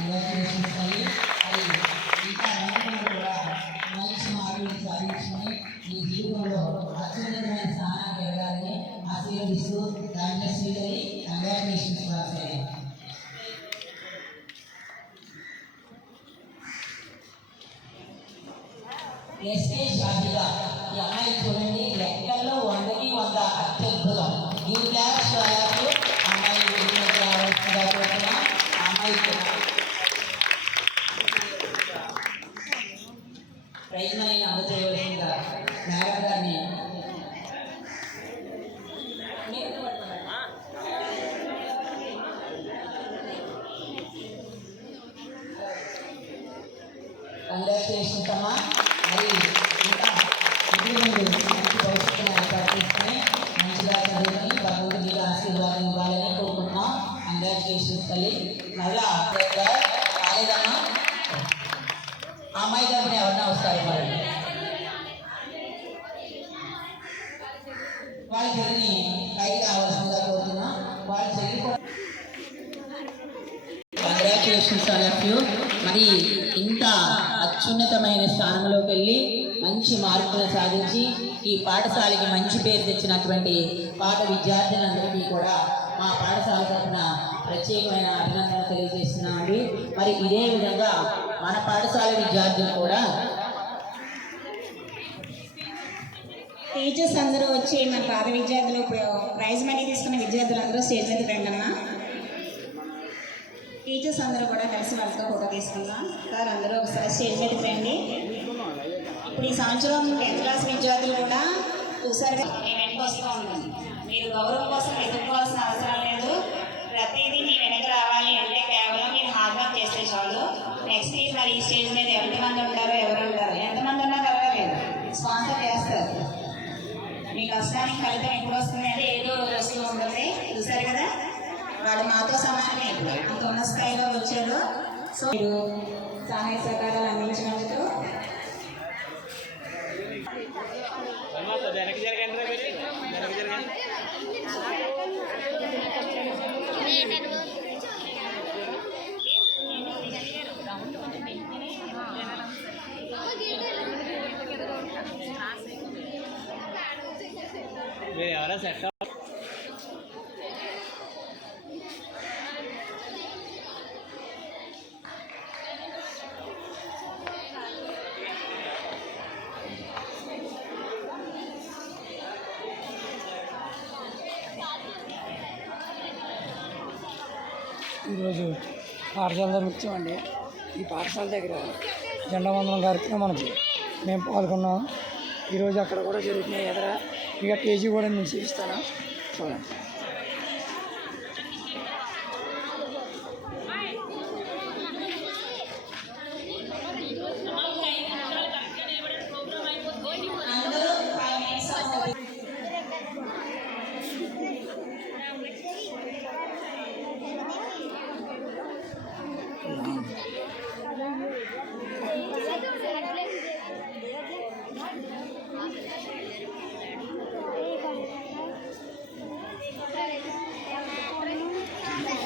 Congratulations తల్లి అది ఇంకా కూడా మంచి మార్కులు సాధించుకుని మీ జీవితంలో అత్యున్నతమైన స్థానానికి వెళ్ళాలని ఆశీర్వదిస్తూ దాంట్లో శ్రీధరి కంగ్రాచులేషన్స్ రాశాయి ఎస్కే షాహిదా ఈ అమ్మాయి చూడండి లెక్కల్లో వందకి వంద అత్యద్భుతం. ఈ క్లాస్ వాళ్ళకు అమ్మాయి వెళ్ళినట్టు రావాల్సిందిగా కోరుతున్నా ఆ అమ్మాయి ప్రైజ్ అందజేయవలసిందిగా మేడం గారిని కంగ్రాచులేషన్స్ అమ్మా మరి ఇంకా ఇంటి ముందు మంచి భవిష్యత్తును ఏర్పాటు చేసుకుని మంచిగా చదువుకొని భగవంతుడి మీద ఆశీర్వాదం ఇవ్వాలని కోరుకుంటున్నాం కంగ్రాచులేషన్స్ తల్లి మళ్ళా కాలేదమ్మా ఆ అమ్మాయి తరపున ఎవరన్నా వస్తారు మరి వాళ్ళ చెల్లిని పైకి రావాల్సిందిగా కోరుతున్నా. వాళ్ళ చెల్లి కంగ్రాచులేషన్స్ ఆఫ్ యూ మరి ఇంత అత్యున్నతమైన స్థానంలోకి వెళ్ళి మంచి మార్కులు సాధించి ఈ పాఠశాలకి మంచి పేరు తెచ్చినటువంటి పాఠ విద్యార్థులందరికీ కూడా మా పాఠశాల తరఫున ప్రత్యేకమైన అభినందనలు తెలియజేస్తున్నామండి. మరి ఇదే విధంగా మన పాఠశాల విద్యార్థులు కూడా టీచర్స్ అందరూ వచ్చి మన పాత విద్యార్థులు ప్రైజ్ మనీ తీసుకున్న విద్యార్థులు అందరూ స్టేజ్ మీద రండమ్మా. టీచర్స్ అందరూ కూడా కలిసి వాళ్ళతో ఫోటో తీసుకుందాం. సార్ అందరూ ఒకసారి స్టేజ్ మీద రండి. ఇప్పుడు ఈ సంవత్సరం టెన్త్ క్లాస్ విద్యార్థులు కూడా చూసారు మేము వెనక వస్తూ ఉంటుంది మీరు గౌరవం కోసం ఎదుర్కోవాల్సిన అవసరం లేదు. ప్రతిదీ మీ వెనక రావాలి అంటే కేవలం మీరు హార్డ్ వర్క్ చేస్తే చాలు. నెక్స్ట్ ఇయర్ మరి ఈ స్టేజ్ మీద ఎంతమంది ఉంటారో ఎవరు ఉంటారు? ఎంతమంది ఉన్నా పర్వాలేదు. స్పాన్సర్ చేస్తారు. మీ కష్టానికి ఫలితం ఎప్పుడు వస్తుంది అంటే ఏదో రోజు వస్తూ ఉంటుంది. చూసారు కదా? వాళ్ళు మాతో సమానమే ఇప్పుడు. అంత ఉన్న స్థాయిలో వచ్చారు. సో మీరు సెట్ ఈరోజు పాఠశాల దగ్గర వచ్చామండి. ఈ పాఠశాల దగ్గర జెండా వందనం మనకి. మేము పాల్గొన్నాం. ఈరోజు అక్కడ కూడా జరుగుతున్నాయి ఎదరా. ఇక కేజీ కూడా నేను చూపిస్తాను చూడండి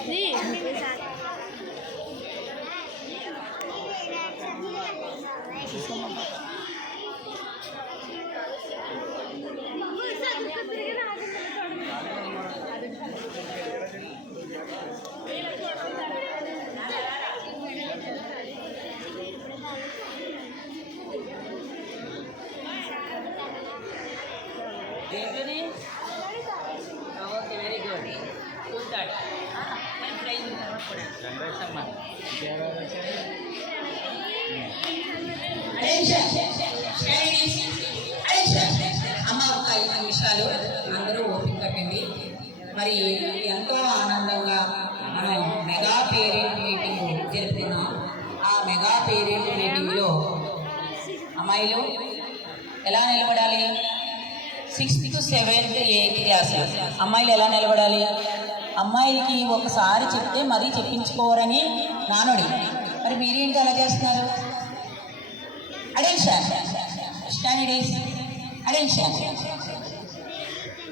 你。అమ్మ ఒక ఐదు నిమిషాలు అందరూ ఓపిక కట్టండి మరి ఎంతో ఆనందంగా మనం మెగా పేరెంట్ మీటింగ్ జరుపుతున్నాం ఆ మెగా పేరెంట్ మీటింగ్లో అమ్మాయిలు ఎలా నిలబడాలి? సిక్స్త్ సెవెంత్ ఎయిత్ క్లాస్ అమ్మాయిలు ఎలా నిలబడాలి? అమ్మాయిలకి ఒకసారి చెప్తే మరీ చెప్పించుకోరని నానుడి మరి మీరేంటి అలా చేస్తున్నారు? అటెన్షన్ స్టాండర్డ్ అటెన్షన్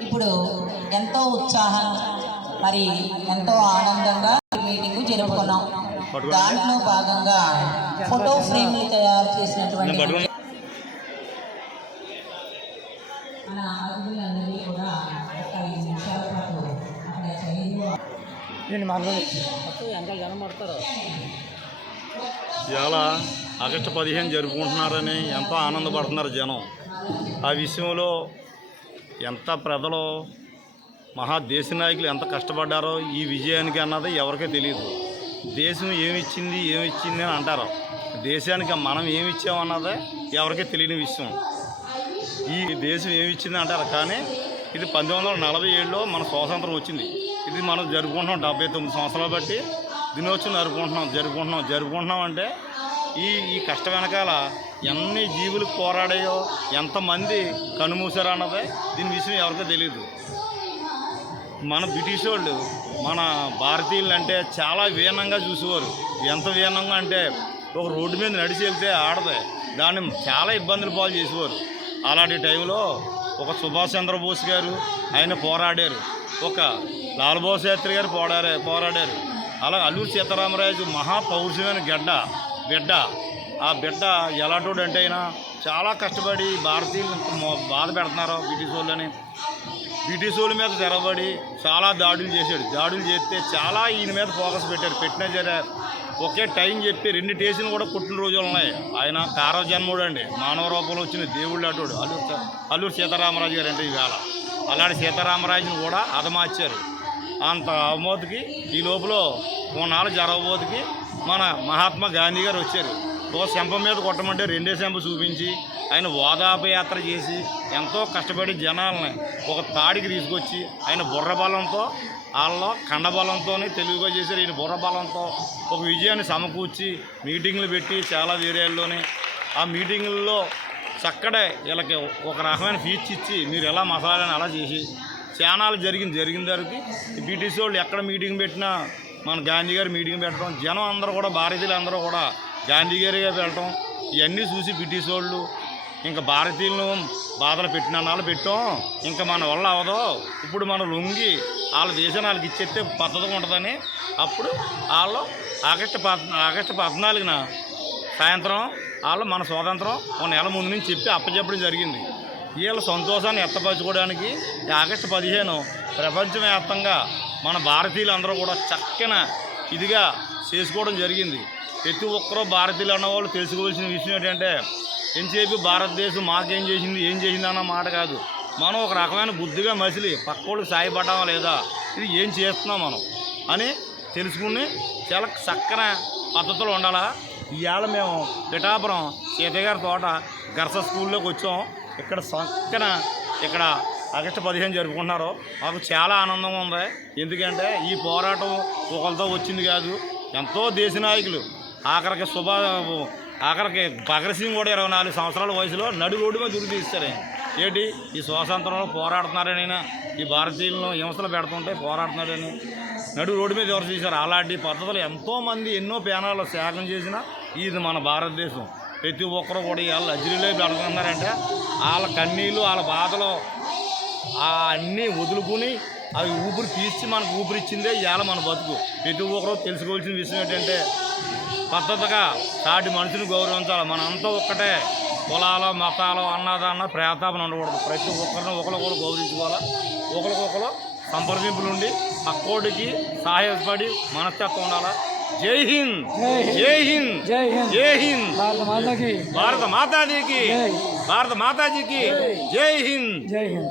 ఇప్పుడు ఎంతో ఉత్సాహం మరి ఎంతో ఆనందంగా మీటింగ్ జరుపుకున్నాం. దాంట్లో భాగంగా ఫోటో ఫ్రేమ్లు తయారు చేసినటువంటి. మన అతిథులందరినీ కూడా మనలో ఇవాళ ఆగస్టు పదిహేను జరుపుకుంటున్నారని ఎంతో ఆనందపడుతున్నారు జనం. ఆ విషయంలో ఎంత ప్రజలు మహా దేశ నాయకులు ఎంత కష్టపడ్డారో ఈ విజయానికి అన్నది ఎవరికీ తెలియదు. దేశం ఏమిచ్చింది ఏమిచ్చింది అని అంటారు. దేశానికి మనం ఏమి ఇచ్చామన్నదే ఎవరికీ తెలియని విషయం. ఈ దేశం ఏమి ఇచ్చింది అంటారు కానీ ఇది పంతొమ్మిది వందల నలభై ఏడులో మన స్వాతంత్రం వచ్చింది. ఇది మనం జరుపుకుంటున్నాం డెబ్బై తొమ్మిది సంవత్సరాలు బట్టి. దినోత్సవం జరుపుకుంటున్నాం జరుపుకుంటున్నాం జరుపుకుంటున్నాం అంటే ఈ ఈ కష్ట వెనకాల ఎన్ని జీవులు పోరాడాయో ఎంతమంది కనుమూసారో అన్నదే దీని విషయం ఎవరికీ తెలియదు మన బ్రిటిష్ వాళ్ళు మన భారతీయులు అంటే చాలా వీణంగా చూసేవారు. ఎంత వీణంగా అంటే ఒక రోడ్డు మీద నడిచి వెళ్తే ఆడదే. దాన్ని చాలా ఇబ్బందులు పాలు చేసేవారు. అలాంటి టైంలో ఒక సుభాష్ చంద్రబోస్ గారు ఆయన పోరాడారు. ఒక లాల్ శాస్త్రి గారు పోరాడారు పోరాడారు. అలా అల్లూరు సీతారామరాజు మహాపౌరుషమైన గడ్డ బిడ్డ. ఆ బిడ్డ ఎలాంటి అంటే అయినా చాలా కష్టపడి భారతీయులు బాధ పెడుతున్నారు బ్రిటిష్ వాళ్ళని. బ్రిటిష్ వాళ్ళ మీద తెరబడి చాలా దాడులు చేశాడు. దాడులు చేస్తే చాలా ఈయన మీద ఫోకస్ పెట్టారు. పెట్టినా సరే ఒకే టైం చెప్పి రెండు టేషన్ కూడా కుట్టిన రోజులు ఉన్నాయి. ఆయన కారవ జన్ముడు అండి మానవ రూపంలో వచ్చిన దేవుళ్ళు అటుడు. అల్లూరు అల్లూరు సీతారామరాజు గారు అంటే ఈవేళ అలాంటి సీతారామరాజుని కూడా అదమార్చారు అంత అవమోతికి ఈ లోపల కొన్నాళ్ళు జరగబోతుకి మన మహాత్మా గాంధీ గారు వచ్చారు. ఓ శంప మీద కొట్టమంటే రెండే శంప చూపించి ఆయన ఓదాప యాత్ర చేసి ఎంతో కష్టపడి జనాలని ఒక తాడికి తీసుకొచ్చి ఆయన బుర్ర బలంతో వాళ్ళలో కండబలంతోనే తెలుగుగా చేశారు. ఈయన బుర్ర బలంతో ఒక విజయాన్ని సమకూర్చి మీటింగ్లు పెట్టి చాలా ఏరియాల్లోనే ఆ మీటింగుల్లో చక్కడే వీళ్ళకి ఒక రకమైన ఫీచ్ ఇచ్చి మీరు ఎలా మసాలని అలా చేసి చానాలు జరిగింది జరిగిన దానికి బ్రిటిష్ వాళ్ళు ఎక్కడ మీటింగ్ పెట్టినా మన గాంధీ గారు మీటింగ్ పెట్టడం జనం అందరూ కూడా భారతీయులు అందరూ కూడా గాంధీ గారిగా పెట్టడం ఇవన్నీ చూసి బ్రిటిష్ వాళ్ళు ఇంకా భారతీయులను బాధలు పెట్టిన వాళ్ళు పెట్టాం ఇంకా మన వల్ల అవదో ఇప్పుడు మనం లొంగి వాళ్ళ దేశాన్ని వాళ్ళకి ఇచ్చేస్తే పద్ధతిగా ఉంటుందని అప్పుడు వాళ్ళు ఆగస్టు పద్ ఆగస్టు పద్నాలుగున సాయంత్రం వాళ్ళు మన స్వాతంత్రం ఒక నెల ముందు నుంచి చెప్పి అప్పచెప్పడం జరిగింది. వీళ్ళ సంతోషాన్ని ఎత్తపరచుకోవడానికి ఆగస్టు పదిహేను ప్రపంచవ్యాప్తంగా మన భారతీయులు అందరూ కూడా చక్కన ఇదిగా చేసుకోవడం జరిగింది. ప్రతి ఒక్కరూ భారతీయులు అన్నవాళ్ళు తెలుసుకోవాల్సిన విషయం ఏంటంటే ఎంతసేపు భారతదేశం మాకేం చేసింది ఏం చేసింది అన్న మాట కాదు. మనం ఒక రకమైన బుద్ధిగా మసిలి పక్కోళ్ళకి సాయపడ్డామా లేదా ఇది ఏం చేస్తున్నాం మనం అని తెలుసుకుని చాలా చక్కన పద్ధతులు ఉండాలా? ఇవాళ మేము పిఠాపురం సీతగారి తోట గర్స స్కూల్లోకి వచ్చాం. ఇక్కడ సక్కన ఇక్కడ ఆగస్టు పదిహేను జరుపుకున్నారు మాకు చాలా ఆనందంగా ఉంది. ఎందుకంటే ఈ పోరాటం ఒకరితో వచ్చింది కాదు ఎంతో దేశ నాయకులు. ఆఖరికి శుభ ఆఖరికి భగత్ సింగ్ కూడా ఇరవై నాలుగు సంవత్సరాల వయసులో నడు రోడ్డు మీద దురి తీస్తారు ఏంటి? ఈ స్వాతంత్రంలో పోరాడుతున్నారని ఈ భారతీయులను హింసలు పెడుతుంటే పోరాడుతున్నాడని నడు రోడ్డు మీద ఎవరు తీశారు అలాంటి పద్ధతులు ఎంతోమంది ఎన్నో పేనాలు సేకరణ చేసిన ఇది మన భారతదేశం. ప్రతి ఒక్కరు కూడా వాళ్ళ అజ్రిలో పెడుతున్నారంటే వాళ్ళ కన్నీళ్ళు వాళ్ళ బాధలు అన్నీ వదులుకుని అవి ఊపిరి తీసి మనకు ఊపిరిచ్చిందే ఇవాళ మన బతుకు. ప్రతి ఒక్కరూ తెలుసుకోవాల్సిన విషయం ఏంటంటే పద్ధతిగా సాటి మనిషిని గౌరవించాలి. మనంతా ఒక్కటే కులాలు మతాలు అన్నదాన్న ప్రేతాపన ఉండకూడదు. ప్రతి ఒక్కరిని ఒకరికొకరు గౌరవించుకోవాలి? ఒకరికొకరు సంప్రదింపులు ఉండి అక్కోడికి సహాయపడి మనస్తత్వం ఉండాలి? జై హింద్! జై హింద్! జై హింద్! జై హింద్! భారత మాతకి! భారత మాతాజీకి జై. భారత మాతాజీకి జై హింద్ జై హింద్